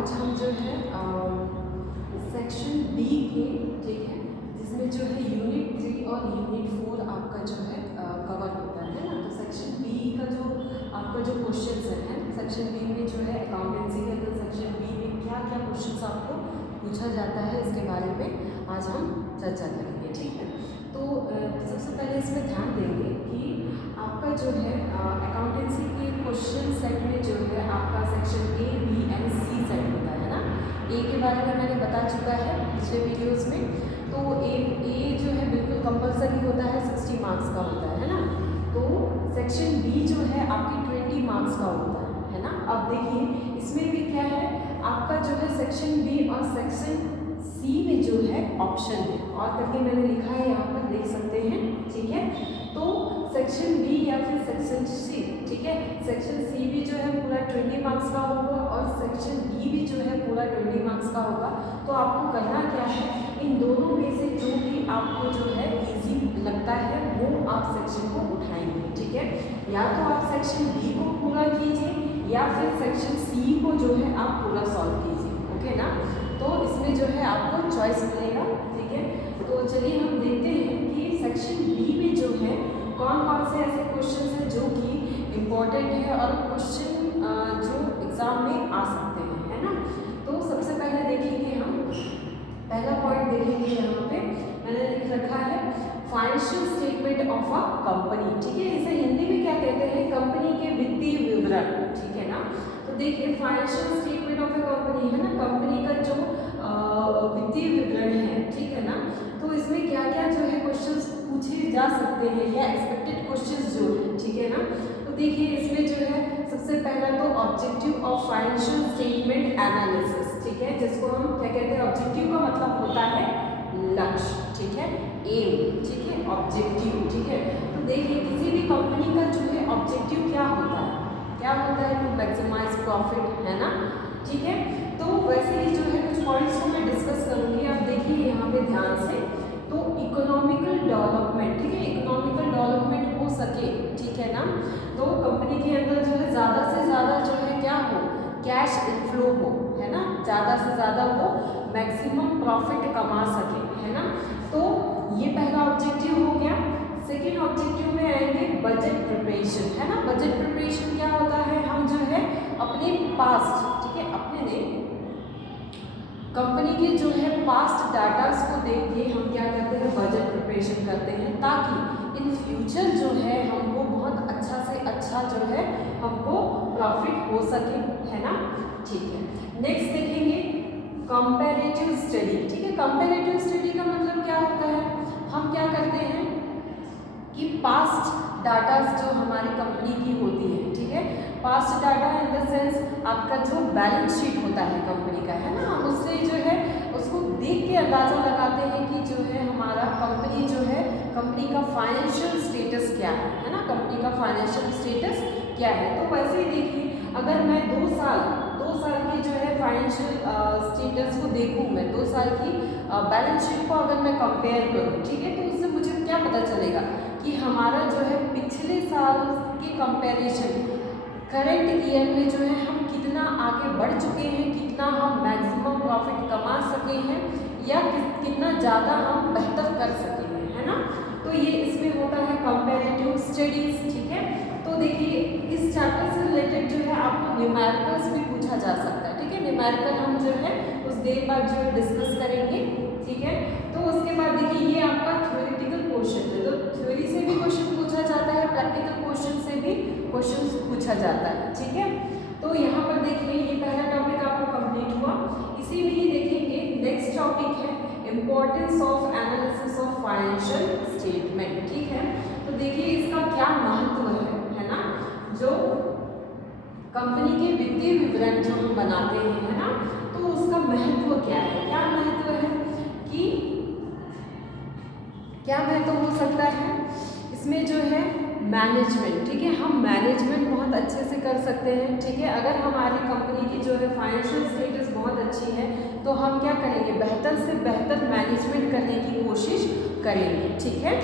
आज हम जो है सेक्शन बी के, ठीक है, जिसमें जो है यूनिट 3 और यूनिट 4 आपका जो है कवर होता है ना। तो सेक्शन बी का जो आपका जो क्वेश्चंस है सेक्शन बी में जो है अकाउंटेंसी के अंदर सेक्शन बी में क्या क्या क्वेश्चंस आपको पूछा जाता है इसके बारे में आज हम चर्चा करेंगे, ठीक है। तो सबसे पहले इसमें ध्यान देंगे कि आपका जो है अकाउंटेंसी के क्वेश्चन सेट में जो है आपका section A B and C set होता है ना। ए के बारे में मैंने बता चुका है पिछले वीडियोस में। तो ए जो है बिल्कुल कंपलसरी होता है, 60 मार्क्स का होता है ना। तो सेक्शन बी जो है आपकी 20 मार्क्स का होता है ना। अब देखिए इसमें भी क्या है, आपका जो है सेक्शन बी और सेक्शन सी में जो है ऑप्शन है और करके मैंने लिखा है, यहाँ पर देख सकते हैं, ठीक है। तो सेक्शन बी या फिर सेक्शन सी, ठीक है, सेक्शन सी भी जो है पूरा 20 मार्क्स का होगा और सेक्शन बी भी जो है पूरा 20 मार्क्स का होगा। तो आपको करना क्या है, इन दोनों में से जो भी आपको जो है इजी लगता है वो आप सेक्शन को उठाएंगे, ठीक है। या तो आप सेक्शन बी को पूरा कीजिए या फिर सेक्शन सी को जो है आप पूरा सॉल्व कीजिए, ओके ना। तो इसमें जो है आपको चॉइस मिलेगा, ठीक है। तो चलिए हम देखते हैं कि सेक्शन बी में जो है कौन कौन से ऐसे क्वेश्चन हैं जो कि इम्पोर्टेंट है और क्वेश्चन जो एग्जाम में आ सकते हैं, है ना। तो सबसे पहले देखेंगे हम, पहला पॉइंट देखेंगे, यहाँ पे मैंने लिख रखा है financial statement of a company, ठीक है। इसे हिंदी में क्या कहते हैं, कंपनी के वित्तीय विवरण, ठीक है ना। तो देखिए financial statement of a company है ना, कंपनी का जो वित्तीय विवरण है, ठीक है ना। तो इसमें क्या क्या जो है क्वेश्चंस पूछे जा सकते हैं या एक्सपेक्टेड क्वेश्चंस जो है, ठीक है ना। तो देखिए इसमें जो है सबसे पहला तो objective of financial statement analysis, ठीक है, जिसको हम क्या कहते हैं, ऑब्जेक्टिव का मतलब होता है लक्ष्य, ठीक है, एम, ठीक है, ऑब्जेक्टिव, ठीक है। तो देखिए किसी भी कंपनी का जो है ऑब्जेक्टिव क्या होता है, क्या होता है, टू मैक्सिमाइज प्रॉफिट, है ना, ठीक है। तो वैसे ही जो है कुछ पॉइंट्स को मैं डिस्कस करूंगी, आप देखिए यहाँ पे ध्यान से। तो इकोनॉमिकल डेवलपमेंट, ठीक है, इकोनॉमिकल डेवलपमेंट हो सके, ठीक है ना। तो कंपनी के अंदर जो है ज़्यादा से ज़्यादा जो है क्या हो, कैश इनफ्लो हो, है ना, ज़्यादा से ज़्यादा वो मैक्सिमम प्रॉफिट कमा सके, है ना। तो ये पहला ऑब्जेक्टिव हो गया। सेकेंड ऑब्जेक्टिव में आएंगे बजट प्रिपरेशन, है ना। बजट प्रिपरेशन क्या होता है, हम जो है अपने पास्ट, ठीक है, अपने ने कंपनी के जो है पास्ट डाटास को देख के हम क्या करते हैं, बजट प्रिपरेशन करते हैं, ताकि इन फ्यूचर जो है हमको बहुत अच्छा से अच्छा जो है हमको प्रॉफिट हो सके, है ना, ठीक है। नेक्स्ट देखेंगे कंपैरेटिव स्टडी, ठीक है। कंपैरेटिव स्टडी का मतलब क्या होता है, हम क्या करते हैं कि पास्ट डाटास जो हमारी कंपनी की होती है, ठीक है, past data in the sense आपका जो बैलेंस शीट होता है कंपनी का, है ना, हम उससे जो है उसको देख के अंदाज़ा लगाते हैं कि जो है हमारा कंपनी जो है, कंपनी का फाइनेंशियल स्टेटस क्या है ना, कंपनी का फाइनेंशियल स्टेटस क्या है। तो वैसे ही देखिए अगर मैं 2 साल की जो है फाइनेंशियल स्टेटस को देखूँ, मैं 2 साल की बैलेंस शीट को अगर मैं कंपेयर करूँ, ठीक है, तो उससे मुझे क्या पता चलेगा कि हमारा जो है पिछले साल के कंपैरिजन करंट ईयर में जो है हम कितना आगे बढ़ चुके हैं, कितना हम मैक्सिमम प्रॉफिट कमा सके हैं या कितना ज़्यादा हम बेहतर कर सके हैं, है ना। तो ये इसमें होता है कंपैरेटिव स्टडीज, ठीक है। तो देखिए इस चैप्टर से रिलेटेड जो है आपको न्यूमेरिकल्स भी पूछा जा सकता है, ठीक है। न्यूमेरिकल हम जो है कुछ देर बाद जो है डिस्कस करेंगे, ठीक है। तो उसके बाद देखिए ये आपका थ्योरेटिकल क्वेश्चन है, तो थ्योरी से भी क्वेश्चन पूछा जाता है, प्रैक्टिकल क्वेश्चन से भी क्वेश्चन पूछा जाता है, ठीक है। तो यहाँ पर देखिए ये पहला टॉपिक आपको कंप्लीट हुआ। इसी में ही देखेंगे नेक्स्ट टॉपिक है importance of analysis of financial statement, ठीक है। तो देखिए इसका क्या महत्व है ना, जो कंपनी के वित्तीय विवरण जो हम बनाते हैं, है ना, तो उसका महत्व क्या है, क्या महत्व है कि क्या महत्व हो सकता है इसमें जो है मैनेजमेंट, ठीक है, हम मैनेजमेंट बहुत अच्छे से कर सकते हैं, ठीक है। अगर हमारी कंपनी की जो है फाइनेंशियल स्टेटस बहुत अच्छी है तो हम क्या करेंगे, बेहतर से बेहतर मैनेजमेंट करने की कोशिश करेंगे, ठीक है,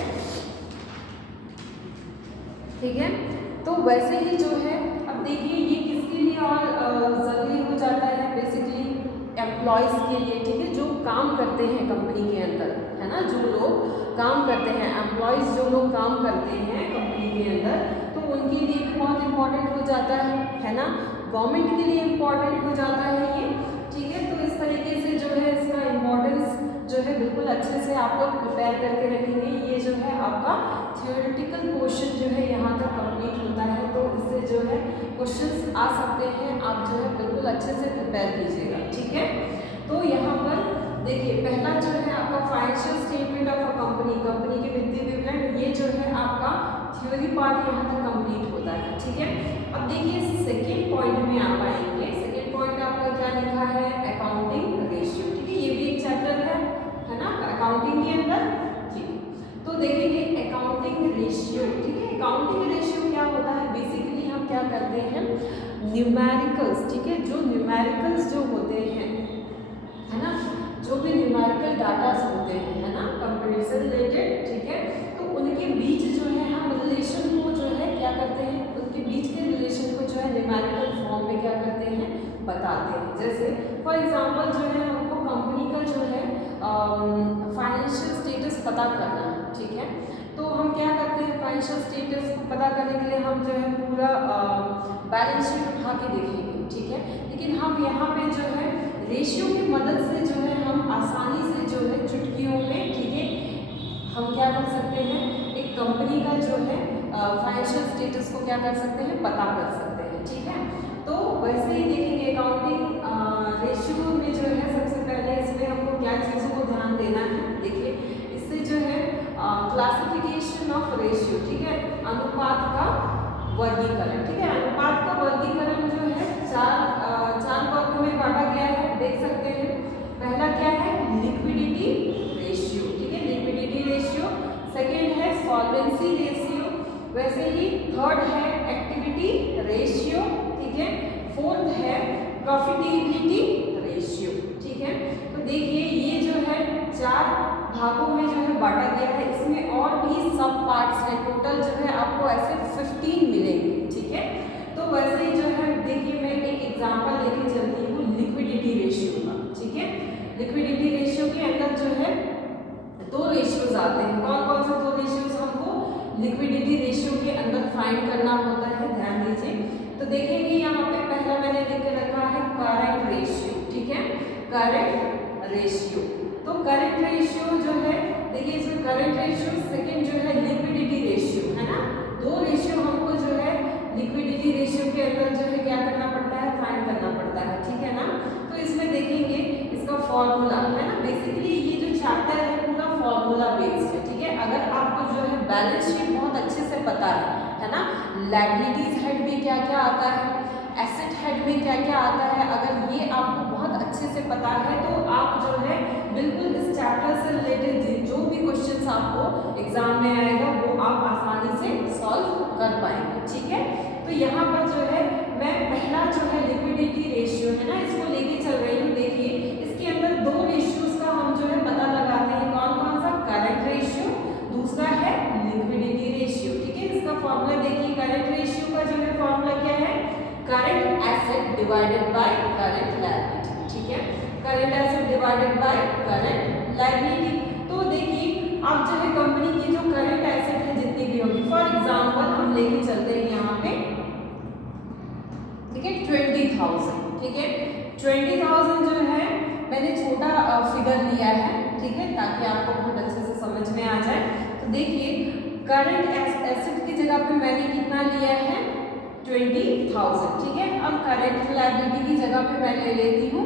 ठीक है। तो वैसे ही जो है अब देखिए ये किसके लिए और ज़रूरी हो जाता है, बेसिकली एम्प्लॉयज़ के लिए, ठीक है, जो काम करते हैं कंपनी के अंदर, है ना, जो लोग काम करते हैं, एम्प्लॉयज़ जो लोग काम करते हैं कंपनी के अंदर, तो उनके लिए भी बहुत इंपॉर्टेंट हो जाता है ना, गवर्नमेंट के लिए इम्पॉर्टेंट हो जाता है ये, ठीक है। तो इस तरीके से जो है इसका इम्पोर्टेंस जो है बिल्कुल अच्छे से आप लोग प्रिपेयर करके रखेंगे। ये जो है आपका थियोरेटिकल पोर्शन जो है यहाँ तक कंप्लीट होता है, तो इससे जो है क्वेश्चंस आ सकते हैं, आप जो है बिल्कुल अच्छे से प्रिपेयर कीजिएगा, ठीक है। तो यहाँ पर देखिए पहला जो है आपका financial statement of a company, company के वित्तीय विवरण, ये जो है आपका थ्योरी पार्ट यहाँ तक कंप्लीट होता है, ठीक है। अब देखिए सेकेंड पॉइंट में आप आएंगे। सेकेंड पॉइंट आपका क्या लिखा है, अकाउंटिंग रेशियो, ठीक है, ये भी एक चैप्टर है ना अकाउंटिंग के अंदर, ठीक है। तो देखेंगे अकाउंटिंग रेशियो, ठीक है। अकाउंटिंग रेशियो क्या होता है, बेसिकली हम क्या करते हैं, न्यूमेरिकल्स, ठीक है, जो न्यूमेरिकल्स जो होते हैं, है ना, जो भी न्यूमेरिकल डाटास होते हैं, है ना, कंप्यूटर से रिलेटेड, ठीक है, तो उनके बीच जो है हम रिलेशन को जो है क्या करते हैं, उनके बीच के रिलेशन को जो है न्यूमेरिकल फॉर्म में क्या करते हैं, बताते हैं। जैसे फॉर एग्जांपल जो है हमको कंपनी का जो है फाइनेंशियल स्टेटस पता करना है, ठीक है, तो हम क्या करते हैं, फाइनेंशियल स्टेटस को पता करने के लिए हम जो है पूरा बैलेंस शीट उठा के देखेंगे, ठीक है, लेकिन हम यहाँ पे जो है रेशियो की मदद से जो है हम आसानी से जो है चुटकियों में, ठीक है, हम क्या कर सकते हैं, एक कंपनी का जो है फाइनेंशियल स्टेटस को क्या कर सकते हैं, पता कर सकते हैं, ठीक है। तो वैसे ही देखेंगे अकाउंटिंग रेशियो में जो है सबसे पहले इसमें हमको क्या चीज़ों को ध्यान देना है, देखिए इससे जो है क्लासिफिकेशन ऑफ रेशियो, ठीक है, अनुपात का वर्गीकरण, ठीक है, अनुपात का वर्गीकरण जो है चार वर्ग में बांटा गया है, देख सकते हैं। पहला क्या है, लिक्विडिटी रेशियो, ठीक है, लिक्विडिटी रेशियो। सेकेंड है सॉल्वेंसी रेशियो, वैसे ही थर्ड है एक्टिविटी रेशियो, ठीक है, फोर्थ है प्रॉफिटेबिलिटी रेशियो, ठीक है। तो देखिए ये जो है चार भागों में जो है बांटा गया है, इसमें और भी सब पार्ट्स हैं, टोटल जो है आपको ऐसे 15 मिलेंगे, ठीक है। तो वैसे ही जो है देखिए मैं एक एग्जांपल लेके चलती हूँ लिक्विडिटी रेशियो का, ठीक है। लिक्विडिटी रेशियो के अंदर जो है दो रेशियोज आते हैं, कौन कौन से दो रेशियोज हमको लिक्विडिटी रेशियो के अंदर फाइंड करना होता है, ध्यान दीजिए। तो देखेंगे यहाँ पे पहला मैंने लिख के रखा है करंट रेशियो, ठीक है, करंट रेशियो। तो करंट रेशियो जो है देखिए इसमें करंट रेशियो, सेकेंड जो है लिक्विडिटी रेशियो, है ना, दो रेशियो हमको जो है लिक्विडिटी रेशियो के अंदर जो है क्या करना पड़ता है, फाइंड करना पड़ता है, ठीक है ना। तो इसमें देखेंगे इसका फॉर्मूला, है ना, बेसिकली ये जो चैप्टर है पूरा फॉर्मूला बेस्ड है, ठीक है। अगर आपको जो है बैलेंस शीट बहुत अच्छे से पता है ना, लायबिलिटीज हेड में क्या क्या आता है, एसेट हेड में क्या क्या आता है, अगर ये आपको बहुत अच्छे से पता है तो आप जो है बिल्कुल इस चैप्टर से रिलेटेड जो भी क्वेश्चंस आपको एग्जाम में आएगा वो आप आसानी से सॉल्व कर पाएंगे, ठीक है। तो यहाँ पर जो है मैं पहला जो है लिक्विडिटी रेशियो है ना इसको लेके चल रही हूँ। देखिए इसके अंदर दो रेशियोज का हम जो है पता लगाते हैं, कौन कौन सा, करंट रेशियो, दूसरा है लिक्विडिटी रेशियो, ठीक है। इसका फॉर्मूला देखिए, करंट रेशियो का जो है फॉर्मूला क्या है, current asset divided by current liability, ठीक है, current asset divided by current liability. तो देखिए अब जो है कंपनी की जो करंट एसेट है जितनी भी होगी, फॉर एग्जांपल हम लेके चलते हैं यहाँ पे, ठीक है, 20,000, ठीक है, 20,000 जो है मैंने छोटा फिगर लिया है, ठीक है, ताकि आपको बहुत अच्छे से समझ में आ जाए। तो देखिए करंट एसेट की जगह पे मैंने कितना लिया है, 20,000, ठीक है। अब करंट लायबिलिटी की जगह पे मैं ले लेती हूँ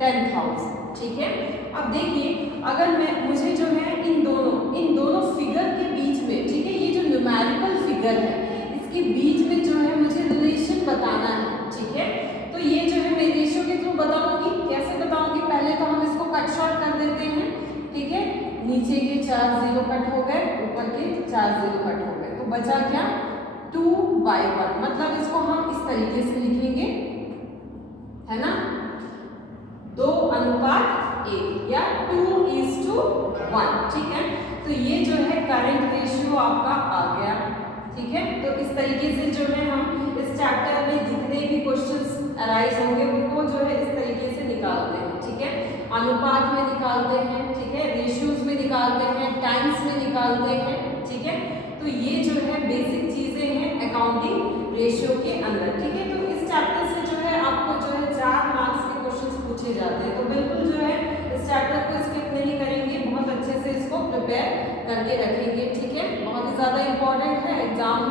10,000, ठीक है। अब देखिए अगर मुझे जो है इन दोनों फिगर के बीच में, ठीक है, ये जो न्यूमेरिकल फिगर है इसके बीच में जो है मुझे रिलेशन बताना है, ठीक है। तो ये जो है मैं रेशियो के थ्रू बताऊंगी, कैसे बताऊंगी, पहले तो हम इसको कट शॉर्ट कर देते हैं, ठीक है, नीचे के 4 जीरो कट हो गए, ऊपर के 4 जीरो कट हो गए, तो बचा क्या, 2/1, मतलब इसको हम इस तरीके से लिखेंगे, है ना, 2:1 या 2:1, ठीक है। तो ये जो है करंट रेशियो आपका आ गया, ठीक है। तो इस तरीके से जो है हम इस चैप्टर में जितने भी क्वेश्चंस अराइज होंगे उनको जो है इस तरीके निकालते हैं, ठीक है, अनुपात में निकालते हैं, ठीक है, रेशियोज में निकालते हैं, टाइम्स में निकालते हैं, ठीक है। तो ये जो है बेसिक चीजें हैं अकाउंटिंग रेशियो के अंदर, ठीक है। तो इस चैप्टर से जो है आपको जो है 4 मार्क्स के क्वेश्चंस पूछे जाते हैं, तो बिल्कुल जो है इस चैप्टर को स्किप नहीं करेंगे, बहुत अच्छे से इसको प्रिपेयर करके रखेंगे, ठीक है। बहुत ही ज़्यादा इंपॉर्टेंट है एग्जाम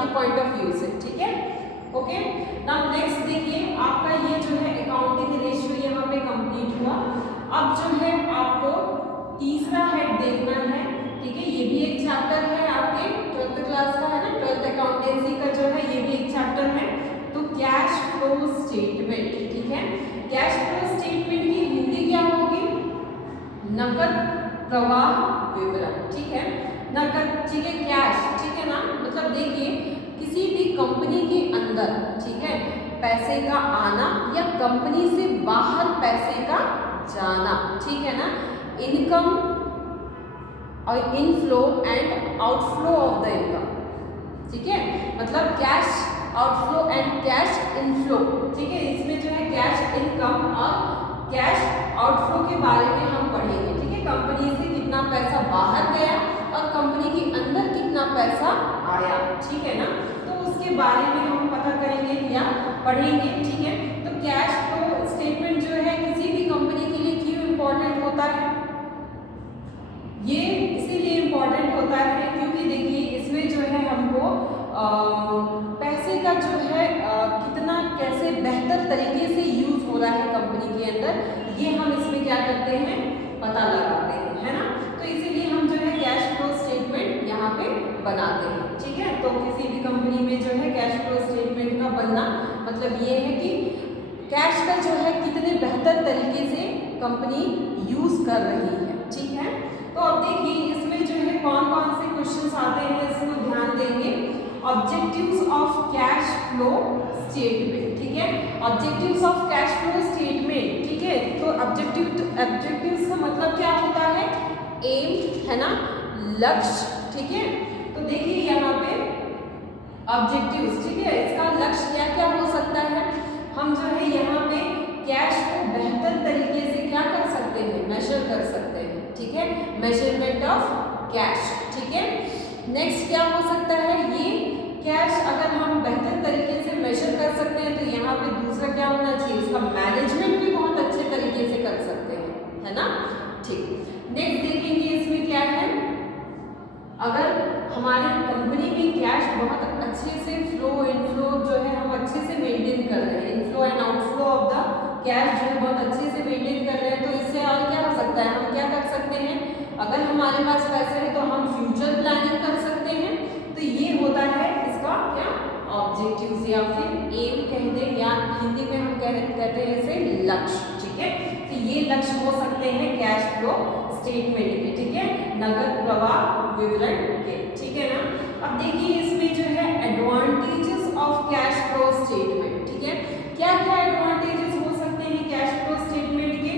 के पॉइंट ऑफ व्यू से, ठीक है। ओके, नाउ नेक्स्ट देखिए, आपका ये जो है अकाउंटिंग रेशियो यहाँ पे कंप्लीट हुआ। अब जो है आपको तीसरा हेड देखना है, ठीक है। ये भी एक चैप्टर है आपके 12th क्लास का, है ना, 12th अकाउंटेंसी का जो है ये भी एक चैप्टर है। तो कैश फ्लो स्टेटमेंट, ठीक है। कैश फ्लो स्टेटमेंट की हिंदी क्या होगी? नकद प्रवाह विवरण, ठीक है। नकद, ठीक है, कैश, ठीक है ना। मतलब देखिए किसी भी कंपनी के अंदर, ठीक है, पैसे का आना या कंपनी से बाहर पैसे का जाना, ठीक है ना, इनकम और inflow and outflow of the income, ठीक है। मतलब cash outflow and cash inflow, ठीक है। इसमें जो है कैश इनकम और कैश आउटफ्लो के बारे में हम पढ़ेंगे, ठीक है। कंपनी से कितना पैसा बाहर गया और कंपनी के अंदर कितना पैसा आया, ठीक है ना। तो उसके बारे में हम पता करेंगे या पढ़ेंगे, ठीक है। तो कैश फ्लो स्टेटमेंट जो है किसी भी कंपनी के लिए क्यों इम्पोर्टेंट होता है? ये इसीलिए इम्पोर्टेंट होता है क्योंकि देखिए इसमें जो है हमको पैसे का जो है कितना कैसे बेहतर तरीके से यूज हो रहा है कंपनी के अंदर, ये हम इसमें क्या करते हैं, पता लगाते हैं, है ना। तो इसीलिए हम जो है कैश फ्लो स्टेटमेंट यहाँ पे बनाते हैं, ठीक है। तो किसी भी कंपनी में जो है कैश फ्लो स्टेटमेंट का बनना मतलब ये है कि कैश का जो है कितने बेहतर तरीके से कंपनी यूज कर रही है, ठीक है। तो अब देखिए इसमें जो है कौन कौन से क्वेश्चंस आते हैं, इसको ध्यान देंगे। Objectives of cash flow statement, ठीक है। Objectives of cash flow statement, ठीक है। तो ऑब्जेक्टिव्स का मतलब क्या होता है? एम, है ना, लक्ष्य, ठीक है। तो देखिए यहाँ पे ऑब्जेक्टिव्स, ठीक है, इसका लक्ष्य क्या क्या हो सकता है? हम जो है यहाँ पे कैश को बेहतर तरीके से क्या कर सकते हैं, मेजर कर सकते हैं, ठीक है, मेजरमेंट ऑफ कैश, ठीक है। नेक्स्ट क्या हो सकता है? ये कैश अगर हम बेहतर तरीके से मेजर कर सकते हैं तो यहाँ पे दूसरा क्या होना चाहिए, इसका मैनेजमेंट भी बहुत अच्छे तरीके से कर सकते हैं, है ना, ठीक। नेक्स्ट देखेंगे इसमें क्या है, अगर हमारी कंपनी में कैश बहुत अच्छे से फ्लो इनफ्लो जो है हम अच्छे से मेंटेन कर रहे हैं, inflow and outflow of the cash जो है बहुत अच्छे से मेंटेन कर रहे हैं, तो इससे और क्या हो सकता है, हम क्या कर सकते हैं, अगर हमारे पास पैसे है तो हम फ्यूचर प्लानिंग कर सकते हैं। तो ये होता है इसका क्या, ऑब्जेक्टिव्स या फिर एम कह दें या हिंदी में हम कहते हैं इसे लक्ष्य, ठीक है। तो ये लक्ष्य हो सकते हैं कैश फ्लो स्टेटमेंट के, ठीक है, नगद प्रवाह विवरण के, ठीक है ना। अब देखिए इसमें जो है advantages of cash flow statement, ठीक है। क्या क्या एडवांटेजेस हो सकते हैं कैश फ्लो स्टेटमेंट के?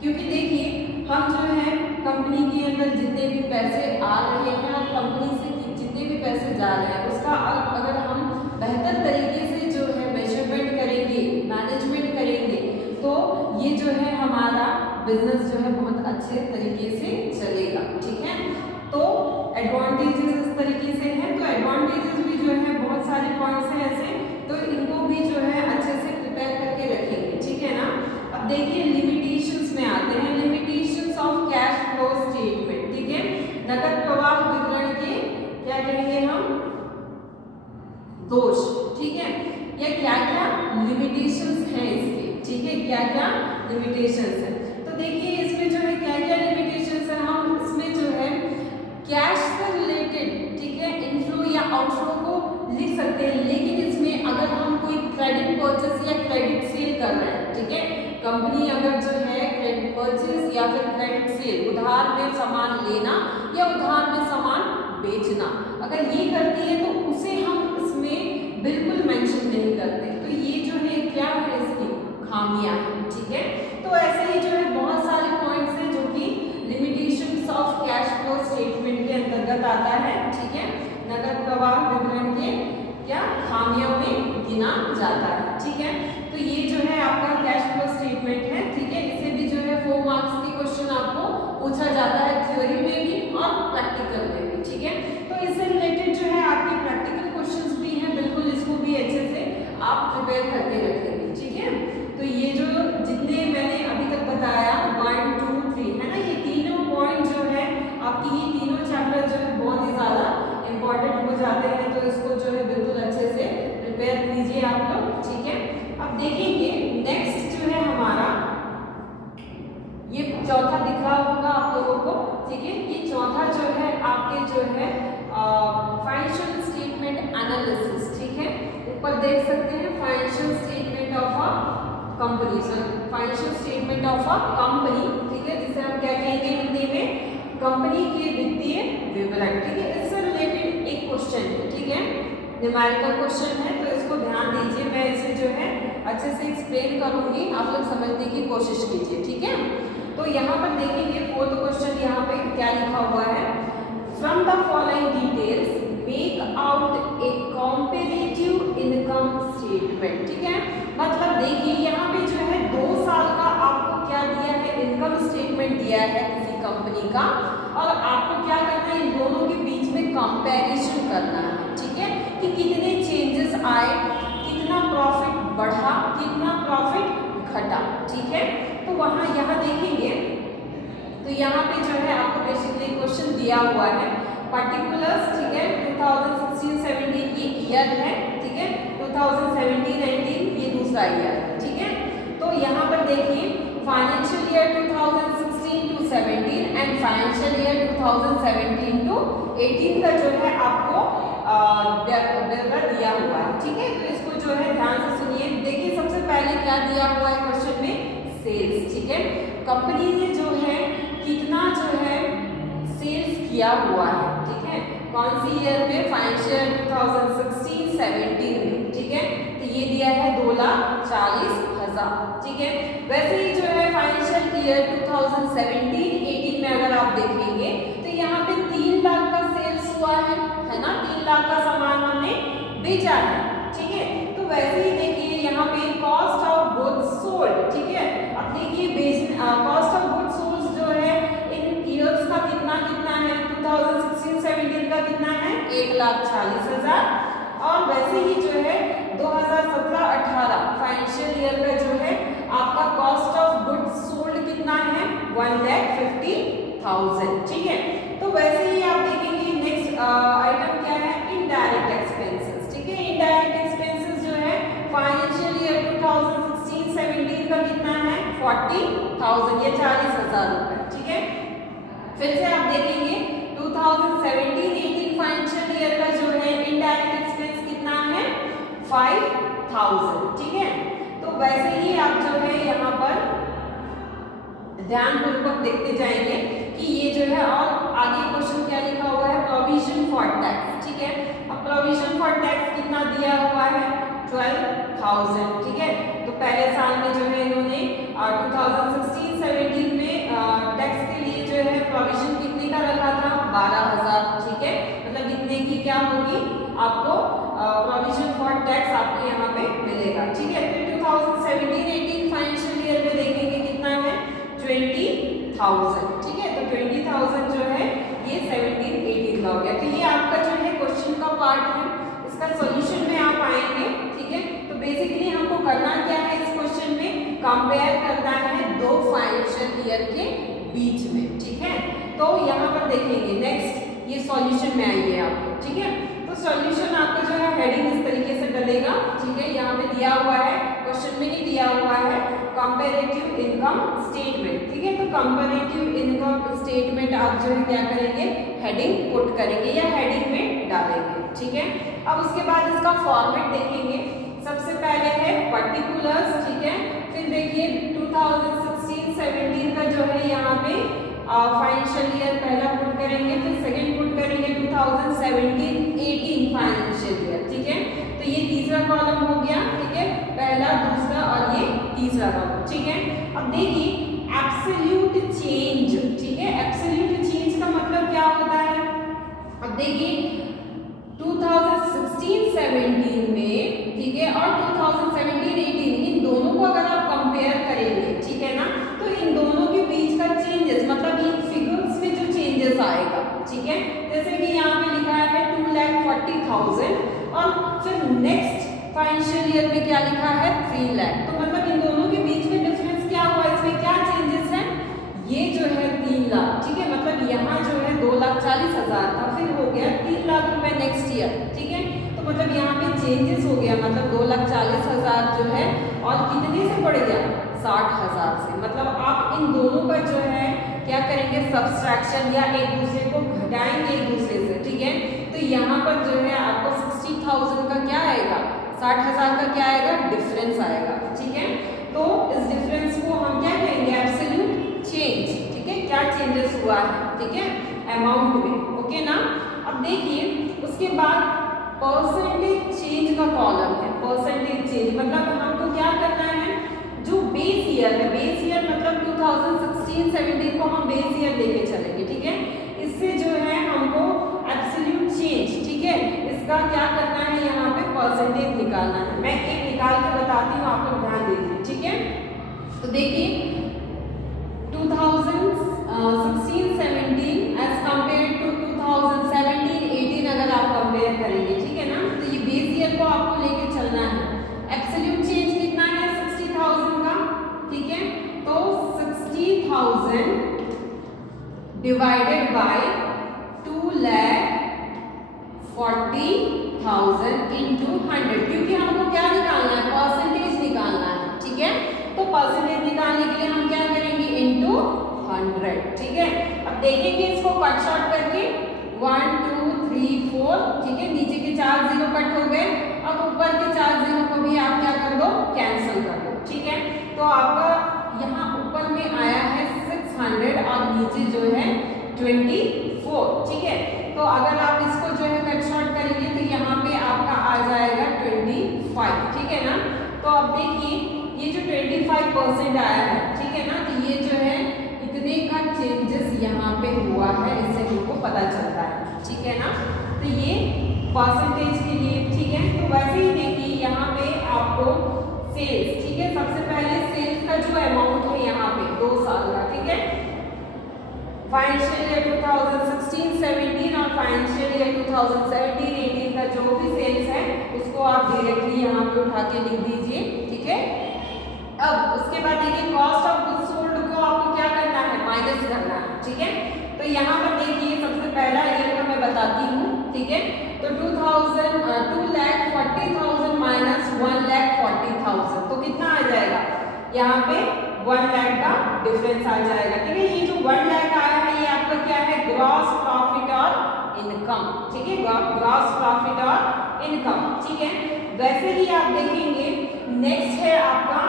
क्योंकि देखिए हम जो है कंपनी के अंदर जितने भी पैसे आ रहे हैं और कंपनी से जितने भी पैसे जा रहे हैं उसका अगर हम बेहतर तरीके से जो है मेजरमेंट करेंगे, मैनेजमेंट करेंगे, तो ये जो है हमारा बिजनेस जो है बहुत अच्छे तरीके से चलेगा, ठीक है। तो एडवांटेजेस इस तरीके से हैं, तो एडवांटेजेस भी जो है बहुत सारे पॉइंट्स हैं ऐसे, तो इनको भी जो है अच्छे से प्रिपेयर करके रखेंगे, ठीक है ना। अब देखिए लिमिटेशंस में आते हैं, limitations of cash flow statement, ठीक है। नकद प्रवाह विवरण के क्या कहेंगे हम, दोष, ठीक है, या क्या क्या लिमिटेशंस हैं इसके, ठीक है, क्या क्या लिमिटेशंस हैं। तो देखिए इसमें जो है क्या क्या लिमिटेशंस है, हम इसमें जो है कैश से रिलेटेड, ठीक है, इनफ्लो या आउटफ्लो को लिख सकते हैं, लेकिन इसमें अगर हम कोई क्रेडिट परचेस या क्रेडिट सेल कर रहे हैं, ठीक है, कंपनी अगर जो है क्रेडिट परचेस या फिर क्रेडिट सेल, उधार में सामान लेना या उधार में सामान बेचना, अगर ये करती है तो उसे हम इसमें बिल्कुल मेंशन नहीं करते, तो ये जो है क्या है, इसकी खामियां हैं, ठीक है। तो ऐसे ही जो है बहुत सारे पॉइंट्स हैं जो कि limitations of cash flow statement के अंतर्गत आता है, ठीक है, नकद प्रवाह विवरण के क्या खामियों में गिना जाता है, ठीक है। तो ये जो है आपका कैश फ्लो स्टेटमेंट है, ठीक है। इसे भी जो है 4 मार्क्स की क्वेश्चन आपको पूछा जाता है थ्योरी में भी और प्रैक्टिकल में भी, ठीक है। तो इससे रिलेटेड जो है आपके प्रैक्टिकल क्वेश्चंस भी हैं, बिल्कुल इसको भी अच्छे से आप प्रिपेयर करके रखेंगे, ठीक है। तो ये जो जितने मैंने अभी तक बताया 1 2 3 है ना, ये तीनों पॉइंट जो है आपकी, ये तीनों चैप्टर जो है बहुत ही ज़्यादा इम्पोर्टेंट हो जाते हैं, तो इसको जो है बिल्कुल अच्छे से प्रिपेयर कीजिए आप लोग, ठीक है। अब देखेंगे नेक्स्ट जो है हमारा, ये चौथा दिख रहा होगा आप लोगों को, ठीक है। ये चौथा जो है आपके जो है फाइनेंशियल स्टेटमेंट एनालिसिस, ठीक है। ऊपर देख सकते हैं financial statement of a company, financial statement of a company, ठीक है, जिसे हम क्या कहेंगे हिंदी में, कंपनी के वित्तीय विवरण, ठीक है। इससे रिलेटेड एक क्वेश्चन है, ठीक है, न्यूमेरिकल क्वेश्चन है, तो इसको ध्यान दीजिए, मैं इसे जो है अच्छे से एक्सप्लेन करूंगी, आप लोग समझने की कोशिश कीजिए, ठीक है। तो यहाँ पर देखेंगे फोर्थ क्वेश्चन, यहाँ पे क्या लिखा हुआ है, from the following details make out A comparative income statement, ठीक है। मतलब देखिए यहाँ पे जो है 2 साल का आपको क्या दिया है, इनकम स्टेटमेंट दिया है किसी कंपनी का, और आपको क्या करना है, इन दोनों के बीच में कंपैरिजन करना है, ठीक है, कि कितने चेंजेस आए, कितना प्रॉफिट बढ़ा, कितना प्रॉफिट घटा, ठीक है। तो वहाँ यहाँ देखेंगे, तो यहाँ पे जो है आपको बेसिकली क्वेश्चन दिया हुआ है पर्टिकुलर्स, ठीक है, 2016-17 ये ईयर है, ठीक है, 2017-18 ये दूसरा ईयर है, ठीक है। तो यहाँ पर देखिए financial year 2016-17 and financial year 2017-18 का जो है आपको ब्यौरा दिया हुआ है, ठीक है। तो इसको जो है ध्यान से सुनिए। देखिए सबसे पहले क्या दिया हुआ है क्वेश्चन में, सेल्स, ठीक है, कंपनी ने जो है कितना जो है सेल्स किया हुआ है, ठीक है, कौन सी ईयर में, फाइनेंशियल 2016-17 में, ठीक है। तो ये दिया है 2,40,000, ठीक है। वैसे ही जो है फाइनेंशियल ईयर 2017-18 में अगर आप देखेंगे तो यहाँ पे 3 लाख का सेल्स हुआ है ना, 3 लाख का सामान हमने बेचा है, ठीक है। तो वैसे ही देखिए यहाँ पे कॉस्ट ऑफ गुड्स सोल्ड, ठीक है। अब देखिए कॉस्ट ऑफ गुड्स सोल्ड जो है इन ईयर्स का कितना कितना है, 2016-17 का कितना है, 1,40,000, और वैसे ही जो है 2017-18 फाइनेंशियल ईयर का जो है आपका कॉस्ट ऑफ गुड्स सोल्ड कितना है, 1,50,000, ठीक है। तो वैसे ही आप देखेंगे नेक्स्ट आइटम क्या है, इनडायरेक्ट एक्सपेंसेस, ठीक है। इनडायरेक्ट एक्सपेंसेस जो है फाइनेंशियल ईयर 2016-17 का कितना है, 40,000 या 40,000 रुपए, ठीक है। फिर से आप देखेंगे 2017-18 फाइनेंशियल ईयर का जो है इनडायरेक्ट एक्सपेंस कितना है, 5,000, ठीक है। तो वैसे ही आप जो है यहाँ पर ध्यानपूर्वक देखते जाएंगे कि ये जो है, और आगे क्वेश्चन क्या लिखा हुआ है, प्रोविजन फॉर टैक्स, ठीक है। अब प्रोविजन फॉर टैक्स कितना दिया हुआ है, 12,000, ठीक है। तो पहले साल में जो है इन्होंने 2016-17 में टैक्स के लिए जो है प्रोविजन कितने का रखा था, 12,000, ठीक है। मतलब इतने की क्या होगी आपको प्रोविजन फॉर टैक्स आपको यहाँ पे मिलेगा, ठीक है। फिर 2017-18 फाइनेंशियल ईयर में देखेंगे कितना है, 20,000, ठीक है। तो 20,000 जो है ये 17-18 का हो गया। तो ये आपका जो है क्वेश्चन का पार्ट है, इसका सॉल्यूशन में आप आएंगे, ठीक है। तो बेसिकली हमको करना क्या है इस क्वेश्चन में, कंपेयर करना है 2 फाइनेंशियल ईयर के बीच में, ठीक है। तो यहाँ पर देखेंगे नेक्स्ट ये सॉल्यूशन में आइए आप, ठीक है। तो सॉल्यूशन आपका जो है हेडिंग इस तरीके से डलेगा, ठीक है। यहाँ पे दिया हुआ है, क्वेश्चन में ही दिया हुआ है कंपैरेटिव इनकम स्टेटमेंट, ठीक है। तो कंपैरेटिव इनकम स्टेटमेंट आप जो है क्या करेंगे, हेडिंग पुट करेंगे या हेडिंग में डालेंगे, ठीक है। अब उसके बाद इसका फॉर्मेट देखेंगे, सबसे पहले है पर्टिकुलर्स, ठीक है। फिर देखिए 2016-17 का जो है यहाँ पे फाइनेंशियल ईयर पहला पुट करेंगे, फिर सेकंड पुट करेंगे 2017-18 फाइनेंशियल ईयर, ठीक है। तो ये तीसरा कॉलम हो गया, ठीक है, पहला, दूसरा और ये तीसरा कॉलम, ठीक है। अब देखिए एब्सोल्यूट चेंज, ठीक है। एब्सोल्यूट चेंज का मतलब क्या होता है, अब देखिए 2016-17 में, ठीक है, और 2017-18 इन फिर नेक्स्ट फाइनेंशियल ईयर में क्या लिखा है 3 लाख। तो मतलब इन दोनों के बीच में डिफरेंस क्या हुआ, इसमें क्या चेंजेस है, ये जो है 3 लाख, ठीक है। मतलब यहाँ जो है 2,40,000 था, फिर हो गया 3 लाख रुपए नेक्स्ट ईयर, ठीक है। तो मतलब यहाँ पे चेंजेस हो गया, मतलब 2,40,000 जो है और कितने से बढ़ गया 60,000 से। मतलब आप इन दोनों का जो है क्या करेंगे सब्सट्रैक्शन या एक दूसरे को घटाएंगे एक दूसरे से, ठीक है। तो यहाँ पर जो है आपको 60,000 का क्या आएगा, 60,000 का क्या आएगा डिफरेंस आएगा, ठीक है। तो इस डिफरेंस को हम क्या कहेंगे एब्सोल्यूट चेंज, ठीक है। क्या चेंजेस हुआ है, ठीक है, अमाउंट में, ओके ना। अब देखिए उसके बाद परसेंटेज चेंज का कॉलम है, परसेंटेज चेंज मतलब हमको क्या करना है, जो बेस ईयर है, बेस ईयर मतलब 2016-17 को हम बेस ईयर लेके चलेंगे, ठीक है। इससे जो है हमको एब्सोल्यूट चेंज, ठीक है, इसका क्या करना है, यहाँ पे परसेंटेज निकालना है। मैं एक निकाल के बताती हूँ, आप लोग ध्यान दीजिए, ठीक है। तो देखिए 2016-17 एज कम्पेयर टू 2017-18 अगर आप कंपेयर करेंगे, ठीक है ना। तो ये बेस ईयर को आपको लेके चलना है। एब्सोल्यूट चेंज कितना है 60,000 का, ठीक है। तो 60,000 डिवाइडेड बाय 2,40,000 इंटू 100, क्योंकि हमको क्या निकालना है परसेंटेज निकालना है, ठीक है। तो परसेंटेज निकालने के लिए हम क्या करेंगे इंटू 100, ठीक है। अब देखेंगे इसको कट शॉर्ट करके 1 2 3 4, ठीक है। नीचे के 4 जीरो कट हो गए, अब ऊपर के 4 जीरो को भी आप क्या कर दो कैंसिल कर दो, ठीक है। तो आपका यहाँ ऊपर में आया है 600 और नीचे जो है 24, ठीक है। तो अगर आप इसको जो है कट शॉर्ट करेंगे तो यहाँ पे आपका आ जाएगा 25, ठीक है ना। तो अब देखिए ये जो 25% आया है, ठीक है ना, तो ये जो है इतने का चेंजेस यहाँ पे हुआ है, इससे हमको पता चलता है, ठीक है ना। तो ये परसेंटेज के लिए, ठीक है। तो वैसे ही देखिए यहाँ पे आपको सेल्स, ठीक है, सबसे पहले सेल्स का जो अमाउंट है यहाँ पे 2 साल का, ठीक है। फाइनेंशियल ईयर 2016-17 और फाइनेंशियल ईयर 2017-18 का जो भी सेल्स है उसको आप डायरेक्टली यहाँ पे उठा के लिख दीजिए, ठीक है। अब उसके बाद देखिए कॉस्ट ऑफ गुड्स सोल्ड को आपको क्या करना है माइनस करना है, ठीक है। तो यहाँ पर देखिए सबसे पहला ईयर का मैं बताती हूँ, ठीक है। तो 2,40,000 माइनस 1,40,000 तो कितना आ जाएगा, यहाँ पे 1 लाख का डिफरेंस आ जाएगा, ठीक है। ये जो 1 लाख आया है ये आपका क्या है ग्रॉस प्रॉफिट और इनकम, ठीक है, ग्रॉस प्रॉफिट और इनकम, ठीक है। वैसे ही आप देखेंगे नेक्स्ट है आपका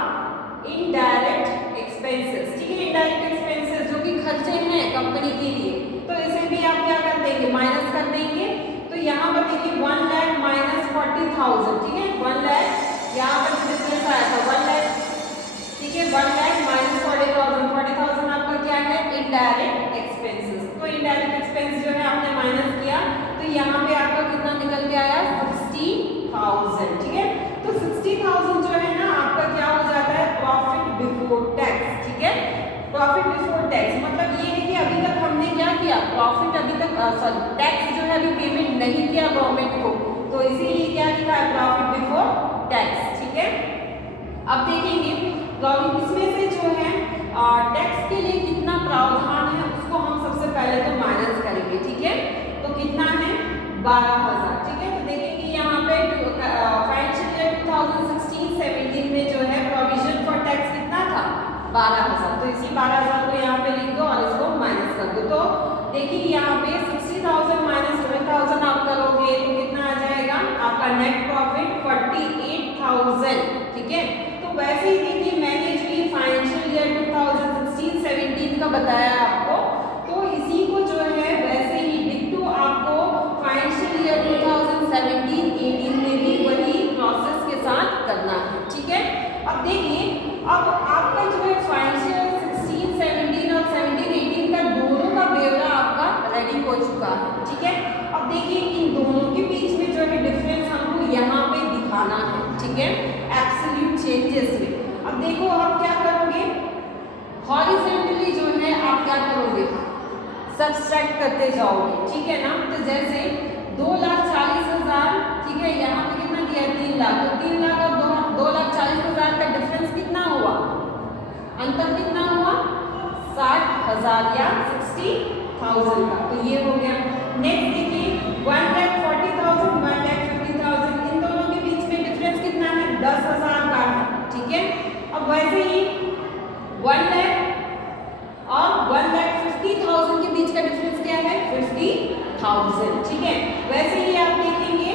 इनडायरेक्ट एक्सपेंसेस, ठीक है। इनडायरेक्ट एक्सपेंसेस जो कि खर्चे हैं कंपनी के लिए, तो इसे भी आप क्या कर देंगे माइनस कर देंगे। तो यहाँ पर देखिए 1 लाख माइनस 40,000, ठीक है। 1 लाख यहाँ पर डिफरेंस आया था 1 लाख, ठीक है। 1 लाख माइनस 40,000 आपका क्या है इनडायरेक्ट एक्सपेंसेस। तो इनडायरेक्ट एक्सपेंस जो है आपने माइनस किया तो यहाँ पे आपका कितना निकल के आया 60,000, ठीक है। तो 60,000 जो है ना आपका क्या हो जाता है प्रॉफिट बिफोर टैक्स, ठीक है। प्रॉफिट बिफोर टैक्स मतलब ये है कि अभी तक हमने क्या किया प्रॉफिट अभी तक टैक्स जो है अभी पेमेंट नहीं किया गवर्नमेंट को, तो इसीलिए क्या लिखा है प्रॉफिट बिफोर टैक्स, ठीक है। अब देखेंगे इसमें से जो है टैक्स के लिए कितना प्रावधान है उसको हम सबसे पहले तो माइनस करेंगे, ठीक है। तो कितना है 12,000, ठीक है। तो देखेंगे यहाँ पे फाइनेंशियल ईयर 2016-17 में जो है प्रोविजन फॉर टैक्स कितना था 12,000, तो इसी 12,000 को यहाँ पे लिख दो और इसको माइनस कर दो। तो देखिए यहाँ पे 60,000 माइनस 12,000 आप करोगे तो कितना आ जाएगा आपका नेट प्रॉफिट 48,000, ठीक है। तो वैसे ही देखिए मैंने जो ये फाइनेंशियल ईयर 2016-17 का बताया आपको, तो इसी को जो है वैसे ही डिक्टो आपको फाइनेंशियल ईयर 2017-18 में भी वही प्रोसेस के साथ करना है, ठीक है। अब देखिए अब आपका जो है फाइनेंशियल 16-17 और 17-18 का दोनों का ब्यौरा आपका रेडी हो चुका है, ठीक है। अब देखिए इन दोनों के बीच में जो है डिफरेंस हमको यहाँ पे दिखाना है, ठीक है, एब्सोल्यूट चेंजेस में। अब देखो आप क्या करोगे हॉरिजॉन्टली जो है आप क्या करोगे सब्सट्रैक्ट करते जाओगे, ठीक है ना। तो जैसे 2,40,000, ठीक है, यहाँ पे कितना किया 3 लाख, तो 3 लाख और 2,40,000 का डिफरेंस कितना हुआ, अंतर कितना हुआ 60,000 या 60,000 का, तो ये हो गया। नेक्स्ट देखिए 1,40,000 1,50,000, इन दोनों के बीच में डिफरेंस कितना है 10,000 का है, ठीक है। अब वैसे ही 1 लाख और 1,50,000 के बीच का डिफरेंस क्या है 50,000, ठीक है। वैसे ही आप देखेंगे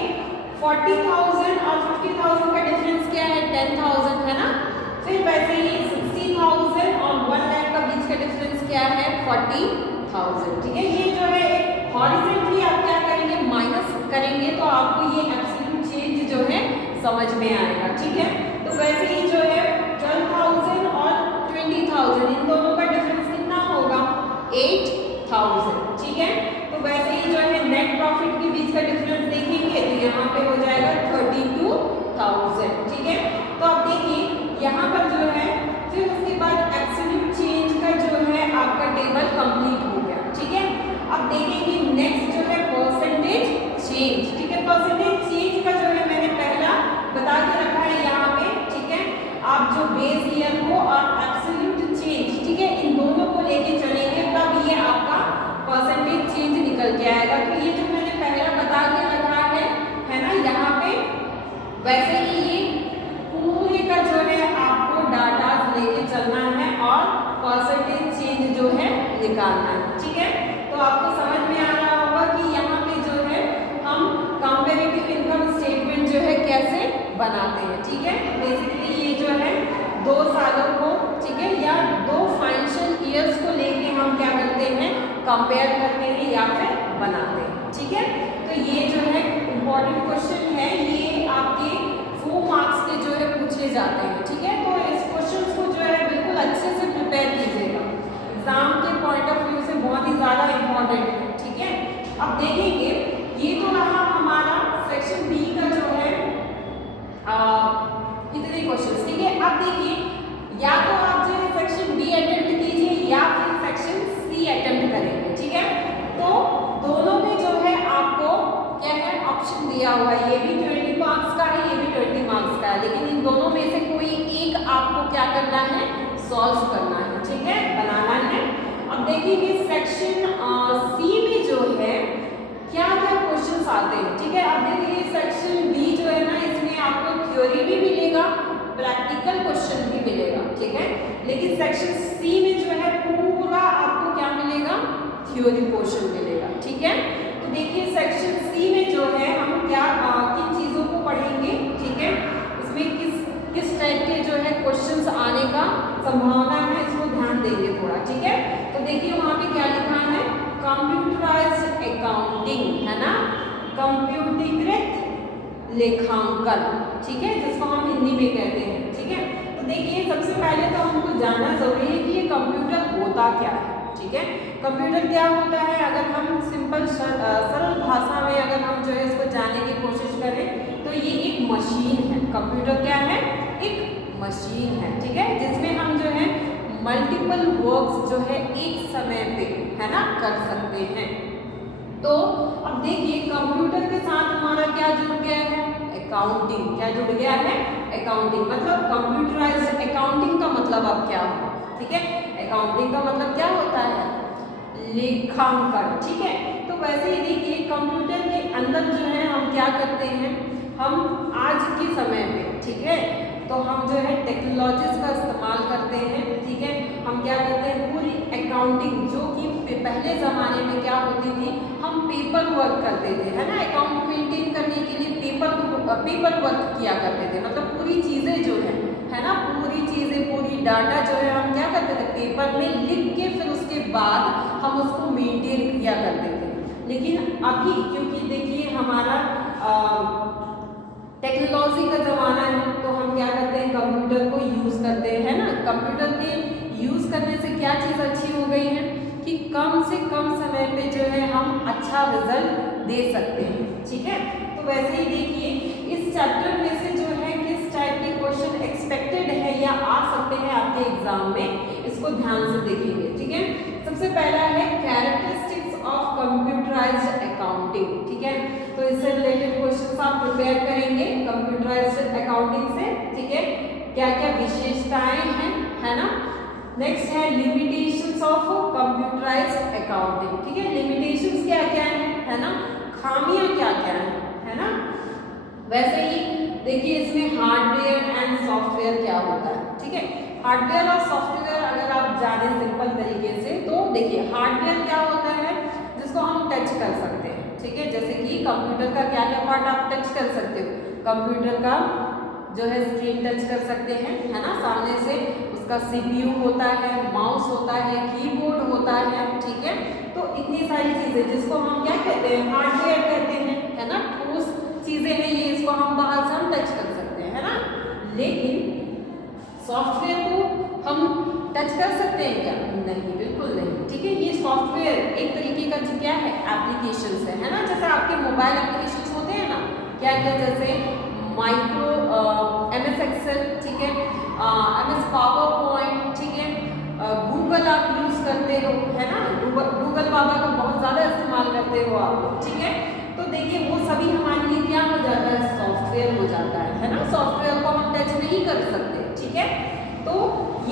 40,000 और 50,000 का डिफरेंस क्या है 10,000 है ना। फिर वैसे ही 60,000 और 1 लाख का बीच का डिफरेंस क्या है 40,000, ठीक है। ये जो है हॉरिजॉन्टली आप क्या करेंगे माइनस करेंगे तो आपको ये एब्सोल्यूट चेंज जो है समझ में आएगा, ठीक है। तो वैसे ही जो है 12,000 और 20,000 इन दोनों का डिफरेंस कितना होगा 8,000, ठीक है। तो वैसे ही जो है नेट प्रॉफिट के बीच का डिफरेंस देखेंगे तो यहाँ पे हो जाएगा 32,000, ठीक है। तो आप देखिए यहाँ पर जो है फिर उसके बाद एब्सोल्यूट चेंज का जो है आपका टेबल कंप्लीट हो गया, ठीक है। अब देखेंगे नेक्स्ट जो है परसेंटेज चेंज, ठीक है। परसेंटेज चेंज का जो है मैंने पहला बता के रखा है यहाँ पे, ठीक है। आप जो बेस ईयर को और एब्सोल्यूट चेंज, ठीक है, इन दोनों को लेके चलेंगे तब ये आपका परसेंटेज चेंज निकल के आएगा। तो ये जो मैंने पहला बता के रखा है ना यहाँ पे, वैसे ही ये पूरे का जो है आपको डाटा लेके चलना है और परसेंटेज चेंज जो है निकालना है, ठीक है। तो आपको समझ में आ रहा होगा कि यहाँ पे जो है हम कंपैरेटिव इनकम स्टेटमेंट जो है कैसे बनाते हैं, ठीक है। बेसिकली ये जो है 2 सालों को, ठीक है, या 2 फाइनेंशियल ईयर्स को लेके हम क्या करते हैं कंपेयर करते हैं या फिर बनाते हैं, ठीक है। तो ये जो है इम्पोर्टेंट क्वेश्चन है, ये आपके 4 मार्क्स के जो है पूछे जाते हैं, ठीक है। तो इस क्वेश्चन को जो है बिल्कुल अच्छे से प्रिपेयर कीजिएगा, एग्जाम के पॉइंट ऑफ व्यू से बहुत ही ज़्यादा इम्पोर्टेंट है, ठीक है। अब देखेंगे ये तो रहा हमारा सेक्शन बी का जो है इतने क्वेश्चन, ठीक है। अब देखिए या तो आप जो है सेक्शन बी अटेम्प्ट कीजिए या फिर सेक्शन सी अटेम्प्ट करेंगे, ठीक है। तो दोनों में जो है आपको क्या है ऑप्शन दिया हुआ है, ये भी 20 मार्क्स का है, ये भी 20 मार्क्स का है, लेकिन इन दोनों में से कोई एक आपको क्या करना है सॉल्व करना है, ठीक है, बनाना है। अब देखेंगे सेक्शन सी में जो है क्या क्या क्वेश्चंस आते हैं, ठीक है। अब देखिए सेक्शन बी जो है ना इसमें आपको थ्योरी भी मिलेगा, प्रैक्टिकल क्वेश्चन भी मिलेगा, ठीक है। लेकिन सेक्शन सी में जो है पूरा आपको क्या मिलेगा थ्योरी पोर्शन मिलेगा, ठीक है। तो देखिए सेक्शन सी में जो है हम क्या किन चीज़ों को पढ़ेंगे, ठीक है, इसमें किस टाइप के जो है क्वेश्चंस आने का संभावना है, इसको ध्यान देंगे थोड़ा, ठीक है। तो देखिए वहाँ पे क्या लिखा है कंप्यूटराइज्ड अकाउंटिंग, है ना, कंप्यूटरीकृत लेखांकन, ठीक है, जिसको हम हिंदी में कहते हैं, ठीक है। तो देखिए सबसे पहले तो हमको जानना जरूरी है कि ये कंप्यूटर होता क्या है, ठीक है। कंप्यूटर क्या होता है, अगर हम सिंपल सरल भाषा में अगर हम जो है इसको जानने की कोशिश करें तो ये एक मशीन है। कंप्यूटर क्या है, एक मशीन है, ठीक है, जिसमें हम जो है मल्टीपल वर्क्स जो है एक समय पे, है ना, कर सकते हैं। तो अब देखिए कंप्यूटर के साथ हमारा क्या जुड़ गया है अकाउंटिंग, क्या जुड़ गया है अकाउंटिंग, मतलब कंप्यूटराइज्ड अकाउंटिंग का मतलब अब क्या होगा, ठीक है। अकाउंटिंग का मतलब क्या होता है लेखांकन, ठीक है। तो वैसे ही देखिए कंप्यूटर के अंदर जो है हम क्या करते हैं, हम आज के समय में, ठीक है, तो हम जो है टेक्नोलॉजीज का इस्तेमाल करते हैं, ठीक है। हम क्या करते हैं पूरी अकाउंटिंग जो कि पहले ज़माने में क्या होती थी, हम पेपर वर्क करते थे, है ना, अकाउंट मेंटेन करने के लिए पेपर वर्क किया करते थे, मतलब पूरी चीज़ें जो है ना, पूरी चीज़ें पूरी डाटा जो है हम क्या करते थे पेपर में लिख के फिर उसके बाद हम उसको मेंटेन किया करते थे। लेकिन अभी क्योंकि देखिए हमारा टेक्नोलॉजी का ज़माना है तो हम क्या करते हैं कंप्यूटर को यूज़ करते हैं, है ना। कंप्यूटर के यूज़ करने से क्या चीज़ अच्छी हो गई है कि कम से कम समय पे जो है हम अच्छा रिजल्ट दे सकते हैं, ठीक है। तो वैसे ही देखिए इस चैप्टर में से जो है किस टाइप के क्वेश्चन एक्सपेक्टेड है या आ सकते हैं आपके एग्जाम में, इसको ध्यान से देखेंगे, ठीक है। सबसे पहला है कैरेक्टरिस्टिक्स ऑफ कंप्यूटराइज्ड अकाउंटिंग, ठीक है। तो इससे रिलेटेड क्वेश्चन आप प्रिपेयर करेंगे कंप्यूटर नेक्स्ट है लिमिटेशंस ऑफ कंप्यूटराइज्ड अकाउंटिंग। ठीक है, लिमिटेशंस क्या क्या है ना, खामियां क्या क्या है ना। वैसे ही देखिए इसमें हार्डवेयर एंड सॉफ्टवेयर क्या होता है। ठीक है, हार्डवेयर और सॉफ्टवेयर अगर आप जाने सिंपल तरीके से, तो देखिए हार्डवेयर क्या होता है जिसको हम टच कर सकते हैं। ठीक है, जैसे कि कंप्यूटर का क्या क्या पार्ट आप टच कर सकते हो, कंप्यूटर का जो है स्क्रीन टच कर सकते हैं, है ना, सामने से उसका सीपीयू होता है, माउस होता है, कीबोर्ड होता है। ठीक है, तो इतनी सारी चीजें जिसको हम क्या कहते हैं, हार्डवेयर कहते हैं, है ना, ठोस चीजें हैं ये, इसको हम बाहर से हम टच कर सकते हैं, है ना। लेकिन सॉफ्टवेयर को हम टच कर सकते हैं क्या? नहीं, बिल्कुल नहीं। ठीक है, ये सॉफ्टवेयर एक तरीके का क्या है, एप्लीकेशंस है ना, जैसे आपके मोबाइल एप्लीकेशंस होते हैं ना, क्या क्या, जैसे माइक्रो MS एक्सेल, ठीक है, MS पावर पॉइंट, ठीक है, गूगल आप यूज करते हो, है ना, गूगल बाबा का बहुत ज़्यादा इस्तेमाल करते हो आप लोग। ठीक है, तो देखिए वो सभी हमारे लिए क्या हो जाता है, सॉफ्टवेयर हो जाता है ना, सॉफ्टवेयर को हम टच नहीं कर सकते। ठीक है, तो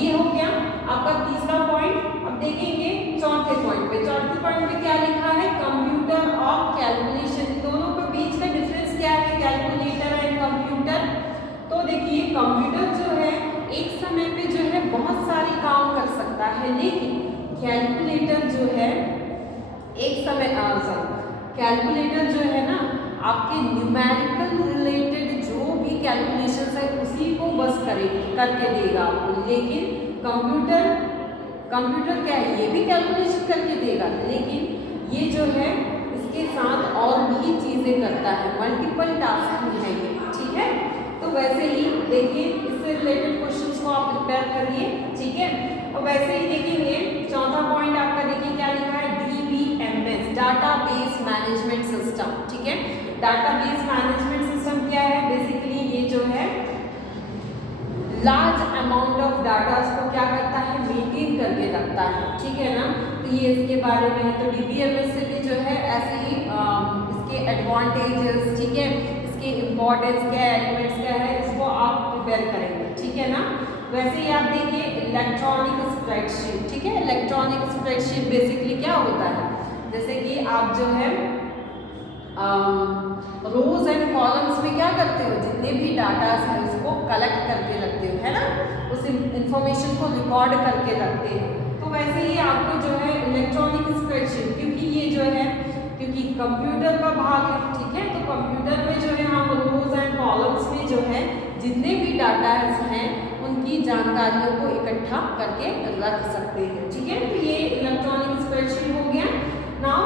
ये हो गया आपका तीसरा पॉइंट। अब देखेंगे चौथे पॉइंट पे। चौथे पॉइंट पे क्या लिखा है, कंप्यूटर और कैलकुलेशन, दोनों के बीच का डिफरेंस क्या है, कैलकुलेटर एंड कंप्यूटर। तो देखिए कंप्यूटर जो है एक समय पे जो है बहुत सारे काम कर सकता है, लेकिन कैलकुलेटर जो है एक समय कैलकुलेटर जो है ना आपके न्यूमेरिकल रिलेटेड जो भी कैलकुलेशंस है उसी को बस करके देगा आपको। लेकिन कंप्यूटर क्या है, ये भी कैलकुलेशन करके देगा, लेकिन ये जो है इसके साथ और भी चीज़ें करता है, मल्टीपल टास्किंग है ये। ठीक है, तो वैसे ही देखिए इससे रिलेटेड क्वेश्चंस को आप प्रिपेयर करिए। ठीक है, और वैसे ही देखेंगे चौथा पॉइंट आपका, देखिए क्या लिखा है, DBMS, डाटाबेस मैनेजमेंट सिस्टम। ठीक है, डाटाबेस मैनेजमेंट सिस्टम क्या है, बेसिकली ये जो है लार्ज अमाउंट ऑफ डाटा को क्या करता है, मेंटेन करके रखता है। ठीक है ना, तो ये इसके बारे में है। तो DBMS से भी जो है ऐसे ही इसके एडवांटेजेस, ठीक है, इसके इम्पोर्टेंस क्या है, एलिमेंट्स क्या है, इसको आप प्रिपेयर करेंगे। ठीक है ना, वैसे ही आप देखिए इलेक्ट्रॉनिक स्प्रेडशीट। ठीक है, इलेक्ट्रॉनिक स्प्रेडशीट बेसिकली क्या होता है, जैसे कि आप जो है रोज एंड कॉलम्स में क्या करते हो, जितने भी डाटास है उसको कलेक्ट करके रखते हो, है ना, उस इंफॉर्मेशन को रिकॉर्ड करके रखते हो। तो वैसे ही आपको जो है इलेक्ट्रॉनिक स्प्रेडशीट, क्योंकि ये जो है क्योंकि कंप्यूटर का भाग है। ठीक है, तो कंप्यूटर में जो है हम रोज एंड कॉलम्स में जो है जितने भी डाटास हैं उनकी जानकारियों को इकट्ठा करके रख सकते हैं। ठीक है, तो ये इलेक्ट्रॉनिक स्प्रेडशीट हो गया। Now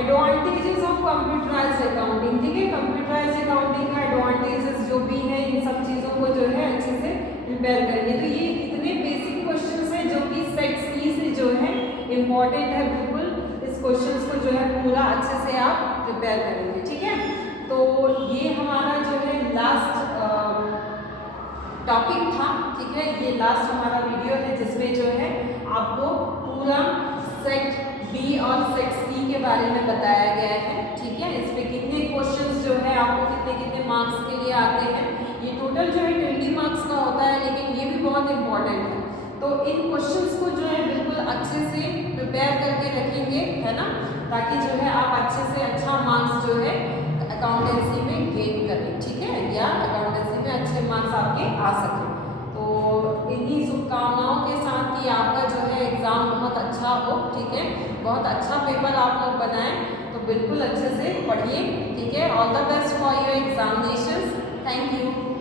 advantages of computerised accounting. ठीक है, कंप्यूटराइज्ड अकाउंटिंग का एडवांटेजेस जो भी है इन सब चीज़ों को जो है अच्छे से प्रिपेयर करेंगे। तो ये इतने बेसिक क्वेश्चंस हैं जो कि सेट सी से जो है इम्पॉर्टेंट है, बिल्कुल इस क्वेश्चंस को जो है पूरा अच्छे से आप प्रिपेयर करेंगे। ठीक है, तो ये हमारा जो है लास्ट टॉपिक था। ठीक है, ये लास्ट हमारा वीडियो है जिसमें जो है आपको पूरा सेट बी और सेट सी के बारे में बताया गया है। ठीक है, इस पे कितने क्वेश्चंस जो है आपको कितने कितने मार्क्स के लिए आते हैं, ये टोटल जो है 20 मार्क्स का होता है, लेकिन ये भी बहुत इंपॉर्टेंट है। तो इन क्वेश्चंस को जो है बिल्कुल अच्छे से प्रिपेयर करके रखेंगे, है ना, ताकि जो है आप अच्छे से अच्छा मार्क्स जो है अकाउंटेंसी में गेन करें। ठीक है, या अकाउंटेंसी में अच्छे मार्क्स आपके आ सकें। तो इन्हीं शुभकामनाओं के साथ कि आपका जो है एग्ज़ाम बहुत अच्छा हो। ठीक है, बहुत अच्छा पेपर आप लोग बनाएं, तो बिल्कुल अच्छे से पढ़िए। ठीक है, all the best for your examinations. Thank you.